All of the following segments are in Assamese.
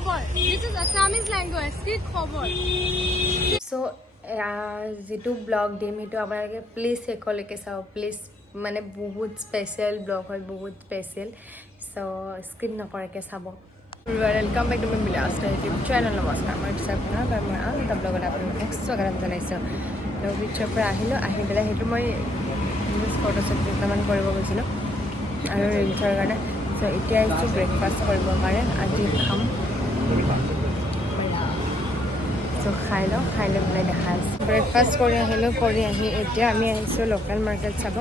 খবৰ? This is Assamese language. কি খবৰ? So যেটো ব্লগ দিম সেইটো আপোনালোকে প্লিজ শেষলৈকে চাওক প্লিজ মানে বহুত স্পেচিয়েল ব্লগ হয় বহুত স্পেচিয়েল চ' স্কিপ নকৰাকৈ চাব ৱেলকাম বেক টু মাই বিন্দাছ ইউটিউব চেনেল নমস্কাৰ মই তৃষা আৰু মই এটা ব্লগত আপোনালোকক স্বাগতম জনাইছোঁ বিচৰ পৰা আহি পেলাই সেইটো মই ফটোশ্বুট দুটামান কৰিব গৈছিলোঁ আৰু ৰিলছৰ কাৰণে চ' এতিয়া আহিছোঁ ব্ৰেকফাষ্ট কৰিবৰ কাৰণে আজি খাম চ' খাই লৈ পেলাই দেখা আছে ব্ৰেকফাষ্ট কৰি আহিলোঁ কৰি আহি এতিয়া আমি আহিছোঁ লোকেল মাৰ্কেট চাব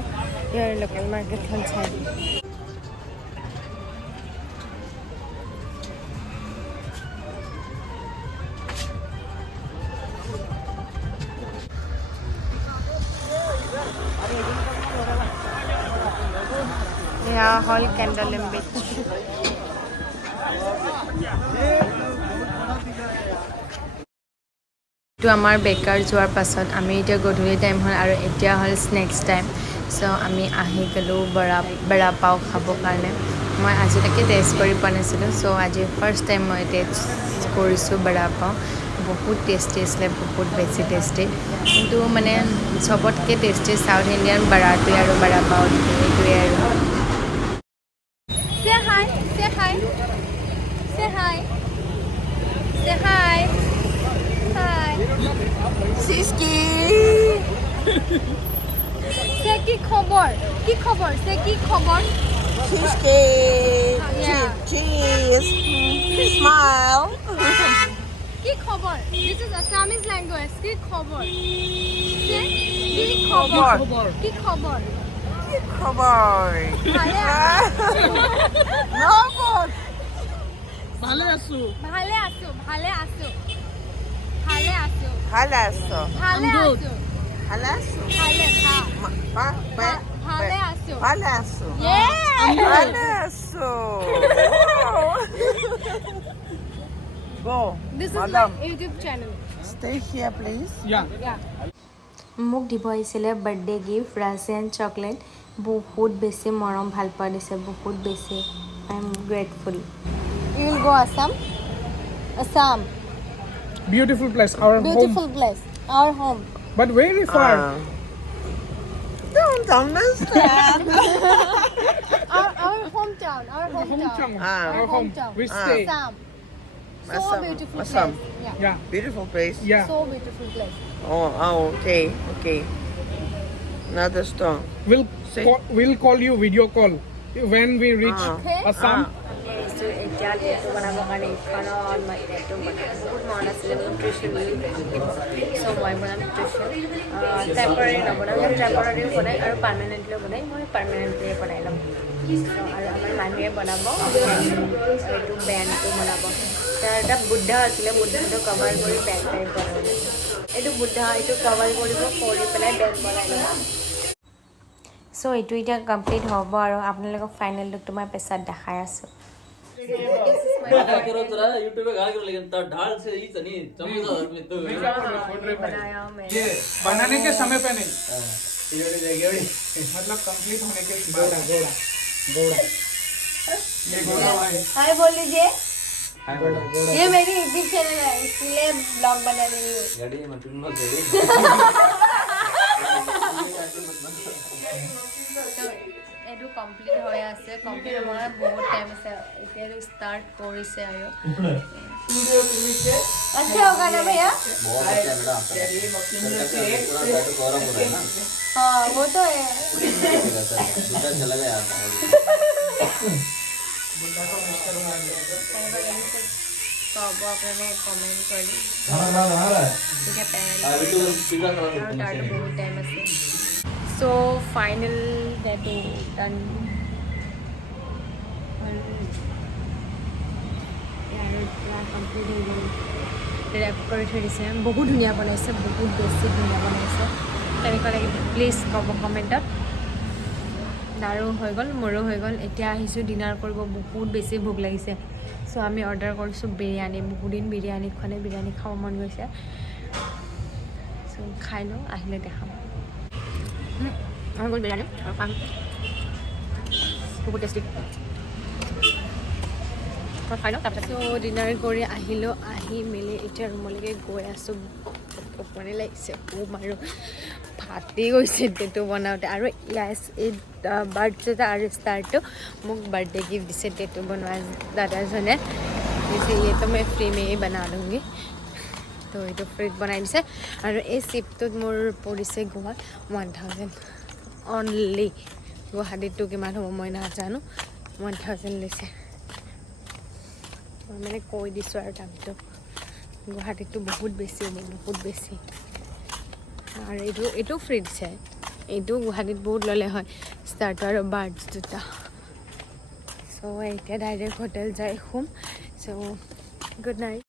ইয়াৰ লোকেল মাৰ্কেটখন চাই এয়া হ'ল কেণ্ডেল বিচ এইটো আমাৰ বেকাৰ যোৱাৰ পাছত আমি এতিয়া গধূলি টাইম হ'ল আৰু এতিয়া হ'ল স্নেক্স টাইম চ' আমি আহি গ'লোঁ বৰা পাও খাবৰ কাৰণে মই আজিলৈকে টেষ্ট কৰি পোৱা নাছিলোঁ চ' আজি ফাৰ্ষ্ট টাইম মই টেষ্ট কৰিছোঁ বৰা পাও বহুত টেষ্টি আছিলে বহুত বেছি টেষ্টি কিন্তু মানে চবতকৈ টেষ্টি চাউথ ইণ্ডিয়ান বৰাটোৱে আৰু বৰা পাও এইটোৱে আৰু Say hi. Say hi. Say hi. Say hi. Hi. Siski. Say কি খবৰ? কি খবৰ? Say কি খবৰ? Siski. Yeah. Cheese. Smile. কি খবৰ? This is Assamese language. কি খবৰ? Say কি খবৰ? কি খবৰ? Come on. ভালে No good. ভালে আছো. ভালে আছো. Halasso. ভালে আছো. Halasso. ভালে আছো. Halasso. ভালে ভা. ভালে আছো. Halasso. Yeah. Halasso. Go. This is Madam. my YouTube channel. Stay here, please. Yeah. মোক দিব আহিছিলে বাৰ্থডে গিফ্ট ৰাছিয়ান চকলেট বহুত বেছি মৰম ভাল পোৱা দিছে বহুত বেছি I am grateful You will go Assam. Assam. Beautiful place, our Beautiful home, place. Our home. but very far. Don't understand. Our hometown. Our hometown. Our home. hometown. We stay. Assam. So Assam. beautiful Assam. place. Yeah. Yeah, Beautiful place. yeah. So beautiful place. Okay. Another stone. Say- We'll call you video call when we reach Okay. Assam. এতিয়া টেটু বনাবৰ কাৰণে ইখনত মই টেটু বনাই বহুত মন আছিলে মোৰ ট্ৰিছা চ' মই বনাম ট্ৰিছা টেম্পৰাৰী নবনাওঁ টেম্পৰাৰীও বনাই আৰু পাৰ্মানেণ্টলিও বনাই মই পাৰ্মানেণ্টলিয়ে বনাই ল'ম চ' আৰু আমাৰ মানুহে বনাব এইটো বেণ্ডটো বনাব তাৰ এটা বুদ্ধা আছিলে বুদ্ধাটো কভাৰ কৰি বেণ্ড টাইপ বনাব এইটো বুদ্ধা এইটো কভাৰ কৰিব কৰি পেলাই বেণ্ড বনাই ল'ব চ' এইটো এতিয়া কমপ্লিট হ'ব আৰু আপোনালোকক ফাইনেল লুকটো মই পেছাত দেখাই আছোঁ यूट्यूब पे गाल कर लेकिन ढाल से ही चनी चमचा में तो ये बनाने के समय पे नहीं मतलब कंप्लीट होने के बाद घोड़ा ये घोड़ा है हाय बोल लीजिए घोड़ा ये मेरी यूट्यूब चैनल है इसलिए ब्लॉग बना रही हूँ गाड़ी में तुम लोग এইটো কমপ্লিট হৈ আছে কমপ্লিট হোৱাৰ বহুত টাইম আছে এতিয়াতো ষ্টাৰ্ট কৰিছে আৰু अच्छा होगा ना भैया बहुत अच्छा बेटा पूरा टैटू कवर हो रहा है ना हाँ वो तो है दूसरा चला गया চব আপোনালোকে কমেণ্ট কৰি তেতিয়া वीडियो सीधा करा আৰু তাৰতো বহুত টাইম আছে চ' ফাইনেল টেটু ডান কমপ্লিট হৈ গ'ল ৰেপ কৰি থৈ দিছে বহুত ধুনীয়া বনাইছে বহুত বেছি ধুনীয়া বনাইছে তেনেকুৱা লাগে প্লিজ ক'ব কমেণ্টত আৰু হৈ গ'ল মোৰো হৈ গ'ল এতিয়া আহিছোঁ ডিনাৰ কৰিব বহুত বেছি ভোক লাগিছে চ' আমি অৰ্ডাৰ কৰিছোঁ বিৰিয়ানী বহুত দিন বিৰিয়ানী খোৱা নাই বিৰিয়ানী খাব মন গৈছে চ' খাই লওঁ আহিলে দেখাম হৈ গ'ল বিৰিয়ানী আৰু খাম বহুত টেষ্টি খাই লওঁ তাৰপিছত চ' ডিনাৰ কৰি আহিলোঁ আহি মেলি এতিয়া ৰুমলৈকে গৈ আছোঁ টোপনি লাগিছে খুব আৰু ফাটি গৈছে টেটু বনাওঁতে আৰু ইয়াছ এই বাৰ্থডে আৰু ষ্টাৰটো মোক বাৰ্থডে গিফ্ট দিছে টেটু বনোৱা দাদাজনে দিছে এইটো মই ফ্ৰী মে বনা লুংগি তো এইটো ফ্ৰীত বনাই দিছে আৰু এই চিপটোত মোৰ পৰিছে গোৱা 1000 অনলি গুৱাহাটীতটো কিমান হ'ব মই নাজানো 1000 লৈছে মই মানে কৈ দিছোঁ আৰু দামটো গুৱাহাটীতটো বহুত বেছি হ'ব বহুত বেছি আৰু এইটো ফ্ৰী দিছে এইটো গুৱাহাটীত বহুত ল'লে হয় ষ্টাৰ্ট আৰু বাৰ্ডছ দুটা চ' এতিয়া ডাইৰেক্ট হোটেল যাই শুম চ' গুড নাইট